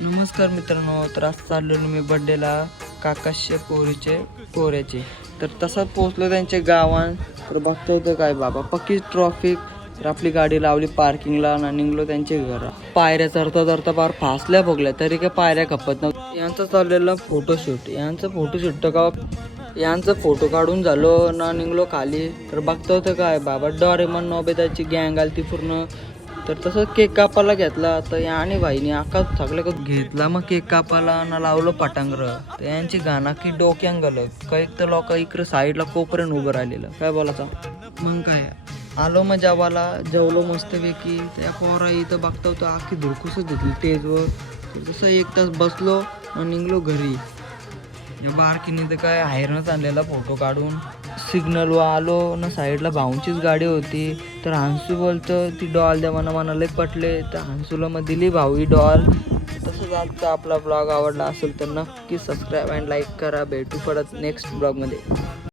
नमस्कार मित्रांनो, तर आज चाललेलो मी बड्डेला काकाशे पोऱ्याचे. तर तसं पोचलो त्यांच्या गावात. तर बघता येतं काय बाबा पक्की ट्रॉफिक. तर आपली गाडी लावली पार्किंगला ना निघलो त्यांचे घर. पायऱ्या चढता चढता पार फासल्या बघल्या तरी काय पायऱ्या खपत नव्हत्या. यांचं चाललेलं फोटोशूट. यांचं फोटो काढून झालो ना निघलो खाली. तर बघता होतं काय बाबा डोरेमॉन नोबिताची गँग आली ती पूर्ण. तर तसं केक कापायला घेतला तर याने भाईने आकाश सगळं घेतला. मग केक कापायला ना लावलं पटांगर. तर यांची गाणं की डोक्यान गेलं. काही तर लोक इकडे साईडला कोपऱ्यान उभं राहिलेलं काय बोलायचं. मग काय आलो मग जेवायला जेवलो मस्तपैकी. त्या पोरा इथं बघता होतं आखी धुडकूसच घेतली स्टेजवर. तसं 1 तास बसलो आणि निघलो घरी. या बारकीने तर काय हायरनच आणलेला फोटो काढून. सिग्नलवर आलो ना साईडला भाऊंचीच गाडी होती. तर हंसू बोलतं ती डॉल द्या मना लय पटले. तर हंसूला मग दिली भाऊ ही डॉल. तसंच आजचा आपला ब्लॉग आवडला असेल तर नक्की सबस्क्राईब अँड लाईक करा. भेटू परत नेक्स्ट ब्लॉगमध्ये.